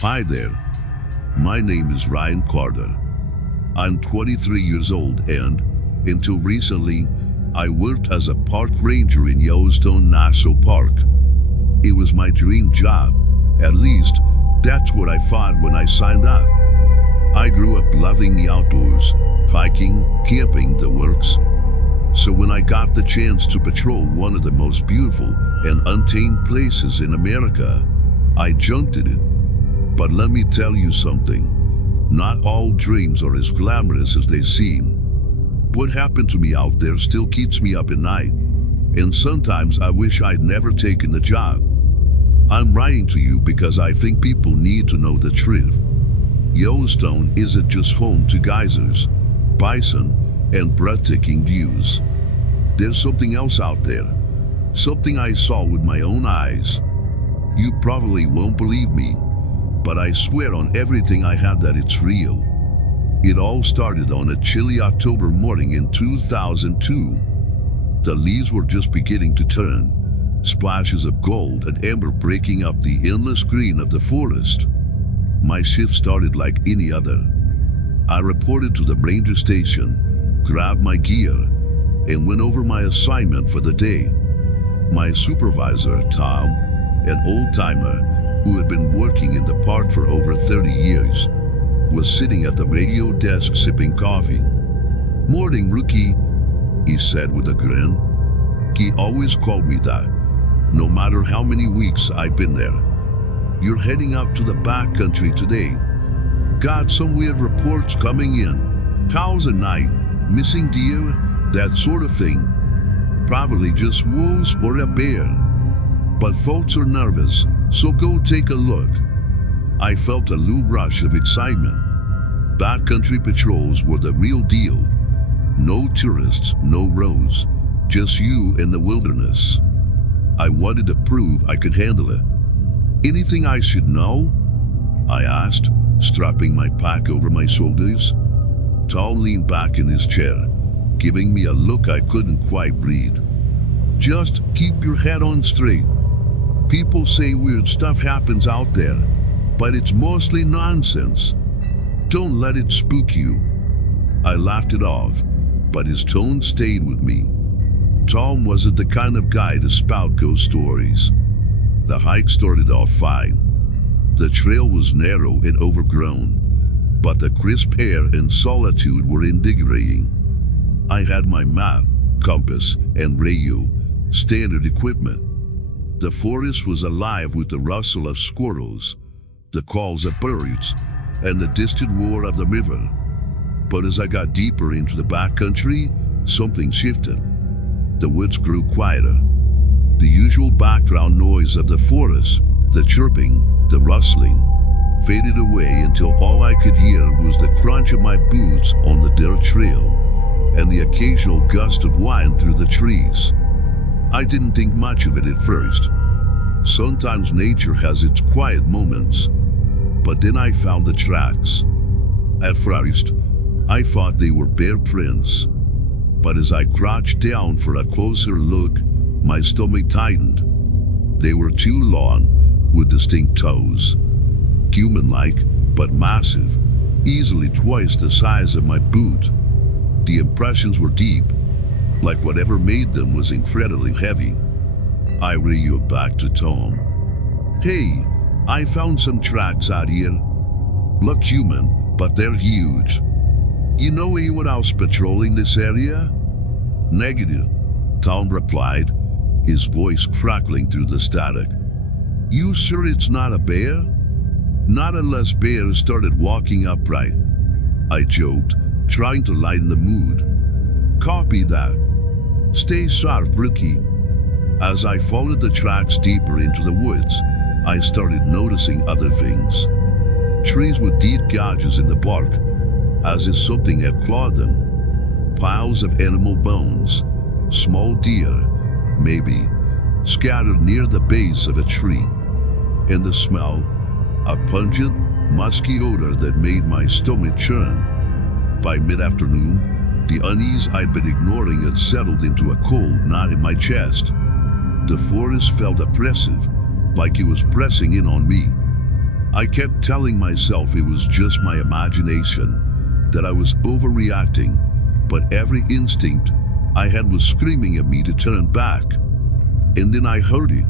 Hi there, my name is Ryan Carter. I'm 23 years old and, until recently, I worked as a park ranger in Yellowstone National Park. It was my dream job, at least that's what I thought when I signed up. I grew up loving the outdoors, hiking, camping, the works. So when I got the chance to patrol one of the most beautiful and untamed places in America, I jumped at it. But let me tell you something, not all dreams are as glamorous as they seem. What happened to me out there still keeps me up at night, and sometimes I wish I'd never taken the job. I'm writing to you because I think people need to know the truth. Yellowstone isn't just home to geysers, bison, and breathtaking views. There's something else out there, something I saw with my own eyes. You probably won't believe me, but I swear on everything I have that it's real. It all started on a chilly October morning in 2002. The leaves were just beginning to turn, splashes of gold and amber breaking up the endless green of the forest. My shift started like any other. I reported to the ranger station, grabbed my gear, and went over my assignment for the day. My supervisor, Tom, an old-timer who had been working in the park for over 30 years, was sitting at the radio desk sipping coffee. "Morning, rookie," he said with a grin. He always called me that, no matter how many weeks I'd been there. "You're heading out to the backcountry today. Got some weird reports coming in. Cows at night, missing deer, that sort of thing. Probably just wolves or a bear. But folks are nervous, so go take a look." I felt a little rush of excitement. Backcountry patrols were the real deal. No tourists, no roads, just you and the wilderness. I wanted to prove I could handle it. "Anything I should know?" I asked, strapping my pack over my shoulders. Tom leaned back in his chair, giving me a look I couldn't quite read. "Just keep your head on straight. People say weird stuff happens out there, but it's mostly nonsense. Don't let it spook you." I laughed it off, but his tone stayed with me. Tom wasn't the kind of guy to spout ghost stories. The hike started off fine. The trail was narrow and overgrown, but the crisp air and solitude were invigorating. I had my map, compass, and radio, standard equipment. The forest was alive with the rustle of squirrels, the calls of birds, and the distant roar of the river. But as I got deeper into the backcountry, something shifted. The woods grew quieter. The usual background noise of the forest, the chirping, the rustling, faded away until all I could hear was the crunch of my boots on the dirt trail and the occasional gust of wind through the trees. I didn't think much of it at first. Sometimes nature has its quiet moments. But then I found the tracks. At first, I thought they were bear prints. But as I crouched down for a closer look, my stomach tightened. They were too long, with distinct toes. Human-like, but massive, easily twice the size of my boot. The impressions were deep, like whatever made them was incredibly heavy. I reeled back to Tom. "Hey, I found some tracks out here. Look human, but they're huge. You know anyone else patrolling this area?" "Negative," Tom replied, his voice crackling through the static. "You sure it's not a bear?" "Not unless bears started walking upright," I joked, trying to lighten the mood. "Copy that. Stay sharp, rookie." As I followed the tracks deeper into the woods, I started noticing other things. Trees with deep gouges in the bark, as if something had clawed them. Piles of animal bones, small deer, maybe, scattered near the base of a tree. And the smell, a pungent, musky odor that made my stomach churn. By mid-afternoon, the unease I'd been ignoring had settled into a cold knot in my chest. The forest felt oppressive, like it was pressing in on me. I kept telling myself it was just my imagination, that I was overreacting, but every instinct I had was screaming at me to turn back. And then I heard it,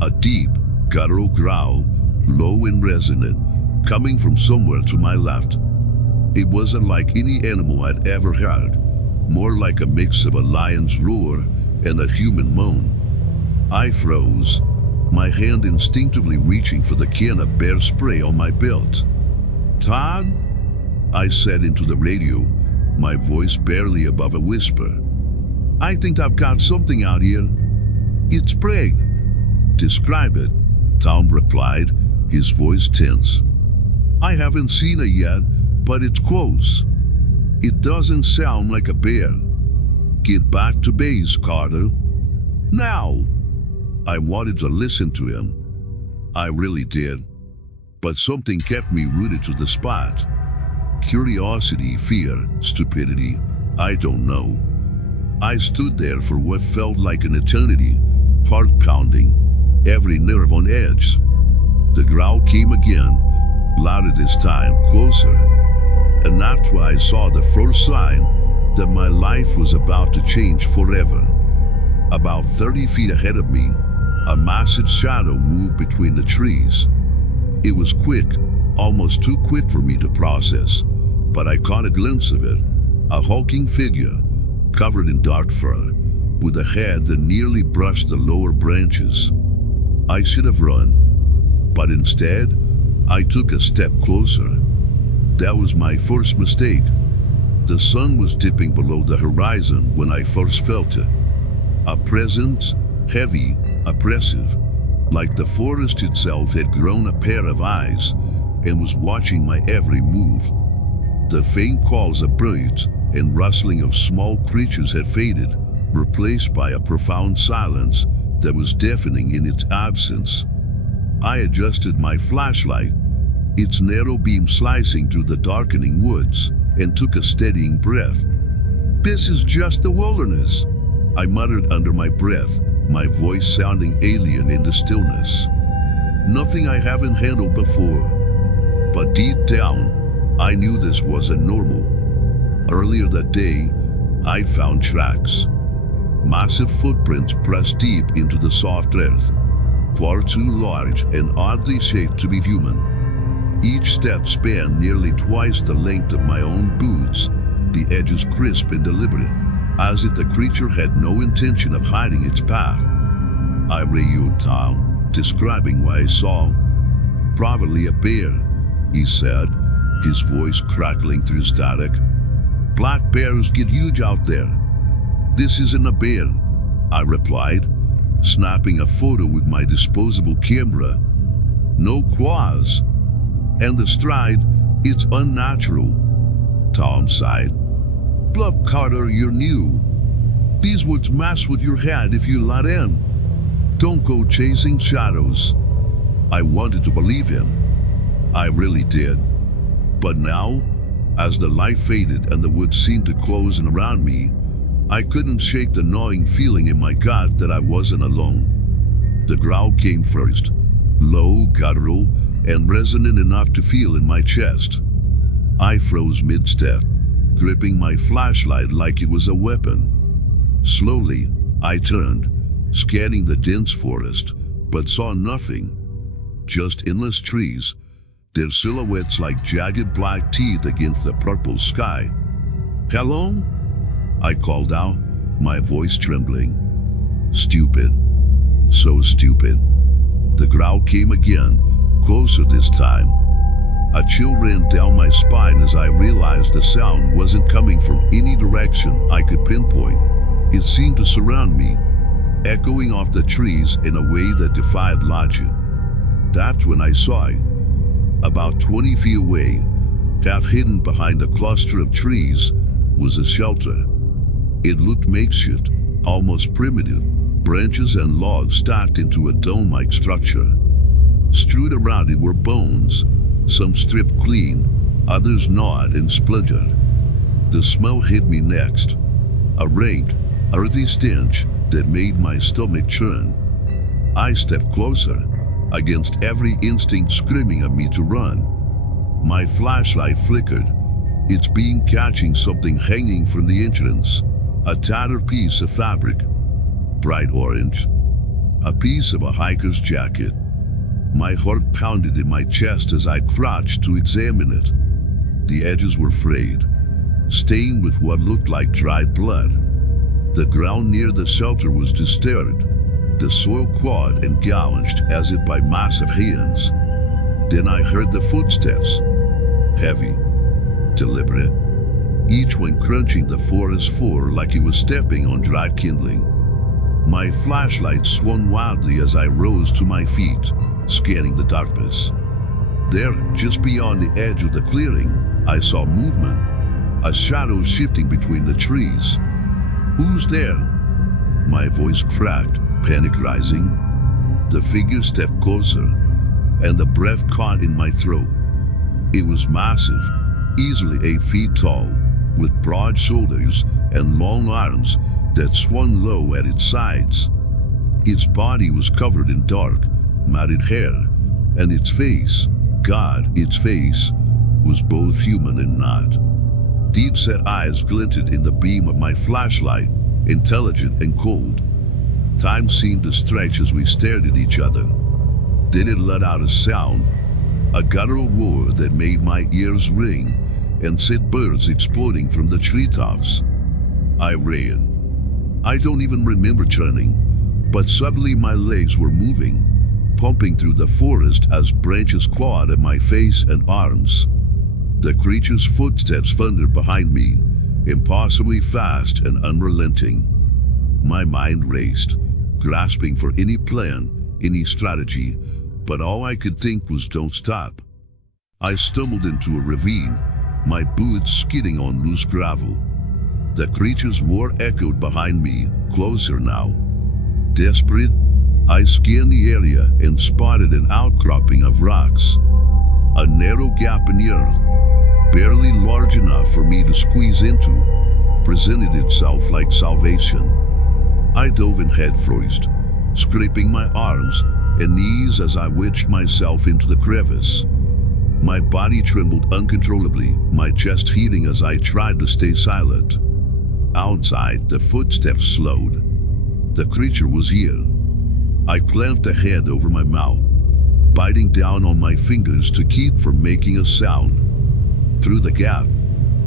a deep, guttural growl, low and resonant, coming from somewhere to my left. It wasn't like any animal I'd ever heard, more like a mix of a lion's roar and a human moan. I froze, my hand instinctively reaching for the can of bear spray on my belt. "Todd?" I said into the radio, my voice barely above a whisper. "I think I've got something out here." "It's big." "Describe it," Tom replied, his voice tense. "I haven't seen it yet, but it's close. It doesn't sound like a bear. Get back to base, Carter. Now!" I wanted to listen to him. I really did. But something kept me rooted to the spot. Curiosity, fear, stupidity, I don't know. I stood there for what felt like an eternity, heart pounding, every nerve on edge. The growl came again, louder this time, closer. And that's why I saw the first sign that my life was about to change forever. About 30 feet ahead of me, a massive shadow moved between the trees. It was quick, almost too quick for me to process, but I caught a glimpse of it, a hulking figure, covered in dark fur, with a head that nearly brushed the lower branches. I should have run, but instead, I took a step closer. That was my first mistake. The sun was dipping below the horizon when I first felt it. A presence, heavy, oppressive, like the forest itself had grown a pair of eyes and was watching my every move. The faint calls of birds and rustling of small creatures had faded, replaced by a profound silence that was deafening in its absence. I adjusted my flashlight, its narrow beam slicing through the darkening woods, and took a steadying breath. "This is just the wilderness," I muttered under my breath, my voice sounding alien in the stillness. "Nothing I haven't handled before." But deep down, I knew this wasn't normal. Earlier that day, I'd found tracks. Massive footprints pressed deep into the soft earth, far too large and oddly shaped to be human. Each step spanned nearly twice the length of my own boots, the edges crisp and deliberate, as if the creature had no intention of hiding its path. I radioed Tom, describing what I saw. "Probably a bear," he said, his voice crackling through static. "Black bears get huge out there." "This isn't a bear," I replied, snapping a photo with my disposable camera. "No claws. And the stride, it's unnatural." Tom sighed. "Bluff, Carter, you're new. These woods mess with your head if you let in. Don't go chasing shadows." I wanted to believe him. I really did. But now, as the light faded and the woods seemed to close in around me, I couldn't shake the gnawing feeling in my gut that I wasn't alone. The growl came first, low, guttural, and resonant enough to feel in my chest. I froze mid-step, gripping my flashlight like it was a weapon. Slowly, I turned, scanning the dense forest, but saw nothing. Just endless trees, their silhouettes like jagged black teeth against the purple sky. "Hello?" I called out, my voice trembling. "Stupid. So stupid." The growl came again, closer this time. A chill ran down my spine as I realized the sound wasn't coming from any direction I could pinpoint. It seemed to surround me, echoing off the trees in a way that defied logic. That's when I saw it. About 20 feet away, half hidden behind a cluster of trees, was a shelter. It looked makeshift, almost primitive, branches and logs stacked into a dome-like structure. Strewed around it were bones, some stripped clean, others gnawed and splintered. The smell hit me next, a rank, earthy stench that made my stomach churn. I stepped closer, against every instinct screaming at me to run. My flashlight flickered, its beam catching something hanging from the entrance, a tattered piece of fabric, bright orange, a piece of a hiker's jacket. My heart pounded in my chest as I crouched to examine it. The edges were frayed, stained with what looked like dried blood. The ground near the shelter was disturbed, the soil clawed and gouged as if by massive hands. Then I heard the footsteps, heavy, deliberate, each one crunching the forest floor like he was stepping on dry kindling. My flashlight swung wildly as I rose to my feet, scanning the darkness. There, just beyond the edge of the clearing, I saw movement, a shadow shifting between the trees. "Who's there?" My voice cracked, panic rising. The figure stepped closer, and the breath caught in my throat. It was massive, easily 8 feet tall, with broad shoulders and long arms that swung low at its sides. Its body was covered in dark, matted hair, and its face, its face, was both human and not. Deep-set eyes glinted in the beam of my flashlight, intelligent and cold. Time seemed to stretch as we stared at each other. Then it let out a sound, a guttural roar that made my ears ring and sent birds exploding from the treetops. I ran. I don't even remember turning, but suddenly my legs were moving, pumping through the forest as branches clawed at my face and arms. The creature's footsteps thundered behind me, impossibly fast and unrelenting. My mind raced, grasping for any plan, any strategy, but all I could think was don't stop. I stumbled into a ravine, my boots skidding on loose gravel. The creature's roar echoed behind me, closer now. Desperate, I scanned the area and spotted an outcropping of rocks. A narrow gap in the earth, barely large enough for me to squeeze into, presented itself like salvation. I dove in headfirst, scraping my arms and knees as I wedged myself into the crevice. My body trembled uncontrollably, my chest heaving as I tried to stay silent. Outside, the footsteps slowed. The creature was here. I clamped a hand over my mouth, biting down on my fingers to keep from making a sound. Through the gap,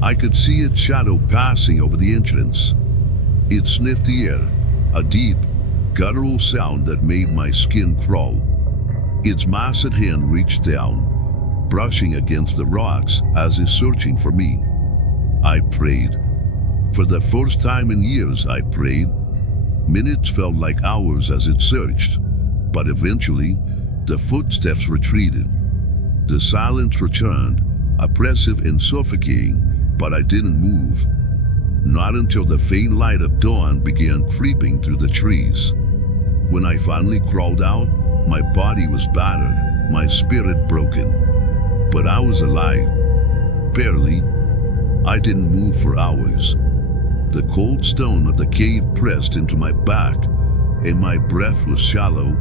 I could see its shadow passing over the entrance. It sniffed the air, a deep, guttural sound that made my skin crawl. Its massive hand reached down, brushing against the rocks as if searching for me. I prayed. For the first time in years, I prayed. Minutes felt like hours as it searched, but eventually, the footsteps retreated. The silence returned, oppressive and suffocating, but I didn't move. Not until the faint light of dawn began creeping through the trees. When I finally crawled out, my body was battered, my spirit broken. But I was alive. Barely. I didn't move for hours. The cold stone of the cave pressed into my back, and my breath was shallow,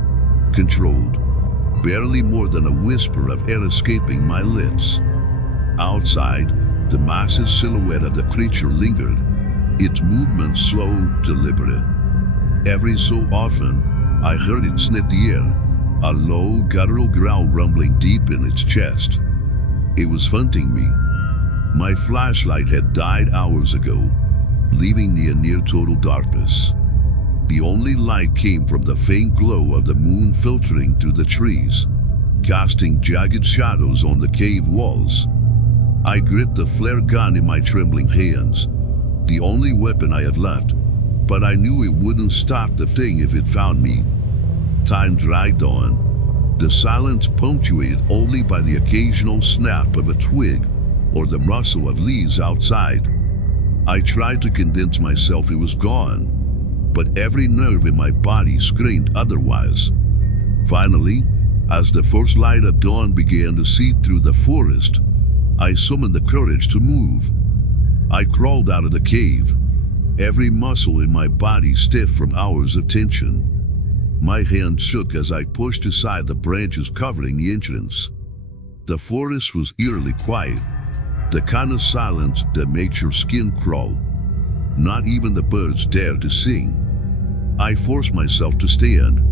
controlled, barely more than a whisper of air escaping my lips. Outside, the massive silhouette of the creature lingered, its movements slow, deliberate. Every so often, I heard it sniff the air, a low, guttural growl rumbling deep in its chest. It was hunting me. My flashlight had died hours ago, leaving me in near total darkness. The only light came from the faint glow of the moon filtering through the trees, casting jagged shadows on the cave walls. I gripped the flare gun in my trembling hands, the only weapon I had left, but I knew it wouldn't stop the thing if it found me. Time dragged on, the silence punctuated only by the occasional snap of a twig or the rustle of leaves outside. I tried to convince myself it was gone, but every nerve in my body screamed otherwise. Finally, as the first light of dawn began to seep through the forest, I summoned the courage to move. I crawled out of the cave, every muscle in my body stiff from hours of tension. My hand shook as I pushed aside the branches covering the entrance. The forest was eerily quiet, the kind of silence that makes your skin crawl. Not even the birds dared to sing. I forced myself to stand,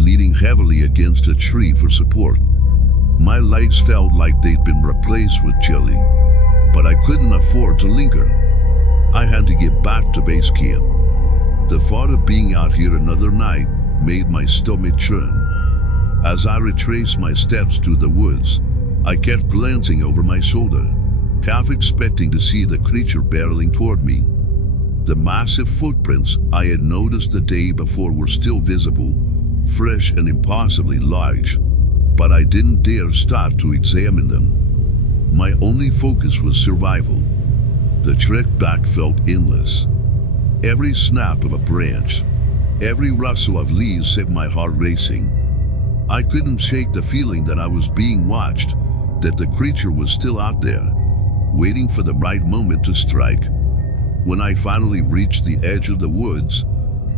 leaning heavily against a tree for support. My legs felt like they'd been replaced with jelly, but I couldn't afford to linger. I had to get back to base camp. The thought of being out here another night made my stomach churn. As I retraced my steps through the woods, I kept glancing over my shoulder, half expecting to see the creature barreling toward me. The massive footprints I had noticed the day before were still visible, fresh and impossibly large, but I didn't dare stop to examine them. My only focus was survival. The trek back felt endless. Every snap of a branch, every rustle of leaves set my heart racing. I couldn't shake the feeling that I was being watched, that the creature was still out there, waiting for the right moment to strike. When I finally reached the edge of the woods,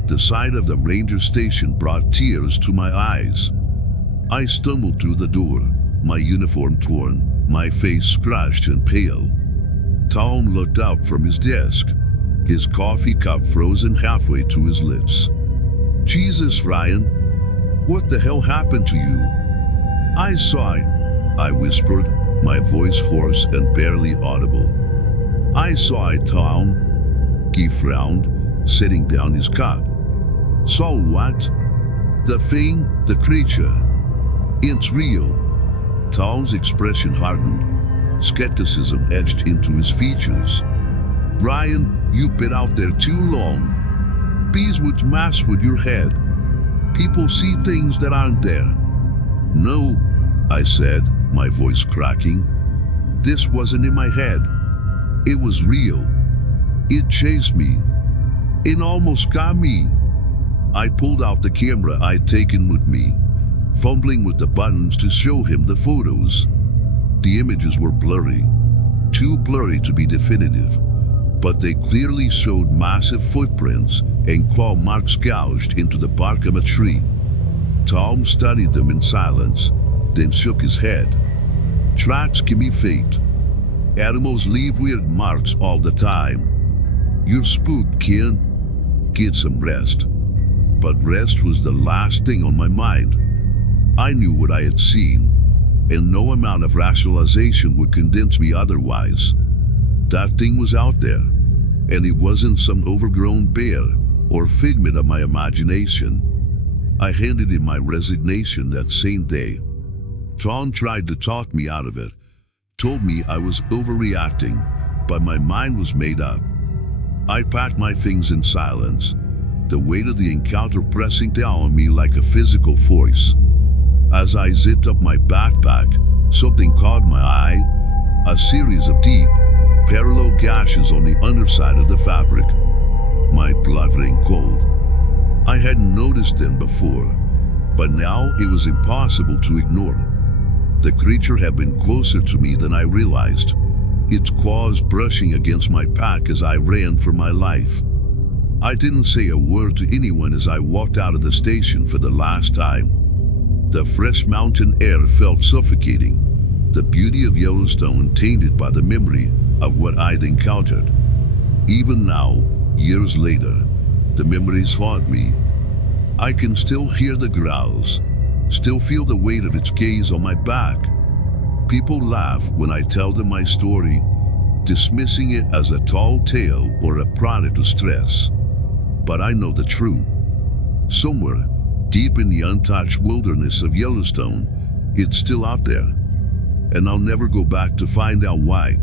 the sight of the ranger station brought tears to my eyes. I stumbled through the door, my uniform torn, my face scratched and pale. Tom looked out from his desk, his coffee cup frozen halfway to his lips. "Jesus, Ryan, what the hell happened to you?" "I saw it," I whispered, my voice hoarse and barely audible. "I saw it, Tom." He frowned, setting down his cup. "So what?" "The thing, the creature. It's real." Tom's expression hardened. Skepticism etched into his features. "Ryan, you've been out there too long. Bees would mess with your head. People see things that aren't there." "No," I said, my voice cracking. "This wasn't in my head. It was real. It chased me. It almost got me." I pulled out the camera I'd taken with me, fumbling with the buttons to show him the photos. The images were blurry, too blurry to be definitive, but they clearly showed massive footprints and claw marks gouged into the bark of a tree. Tom studied them in silence, then shook his head. "Tracks can be faked. Animals leave weird marks all the time. You're spooked, Ken. Get some rest." But rest was the last thing on my mind. I knew what I had seen, and no amount of rationalization would convince me otherwise. That thing was out there, and it wasn't some overgrown bear or figment of my imagination. I handed in my resignation that same day. Tom tried to talk me out of it, told me I was overreacting, but my mind was made up. I packed my things in silence, the weight of the encounter pressing down on me like a physical force. As I zipped up my backpack, something caught my eye, a series of deep, parallel gashes on the underside of the fabric. My blood ran cold. I hadn't noticed them before, but now it was impossible to ignore. The creature had been closer to me than I realized, its claws brushing against my pack as I ran for my life. I didn't say a word to anyone as I walked out of the station for the last time. The fresh mountain air felt suffocating, the beauty of Yellowstone tainted by the memory of what I'd encountered. Even now, years later, the memories haunt me. I can still hear the growls, still feel the weight of its gaze on my back. People laugh when I tell them my story, dismissing it as a tall tale or a product of stress. But I know the truth. Somewhere, deep in the untouched wilderness of Yellowstone, it's still out there. And I'll never go back to find out why.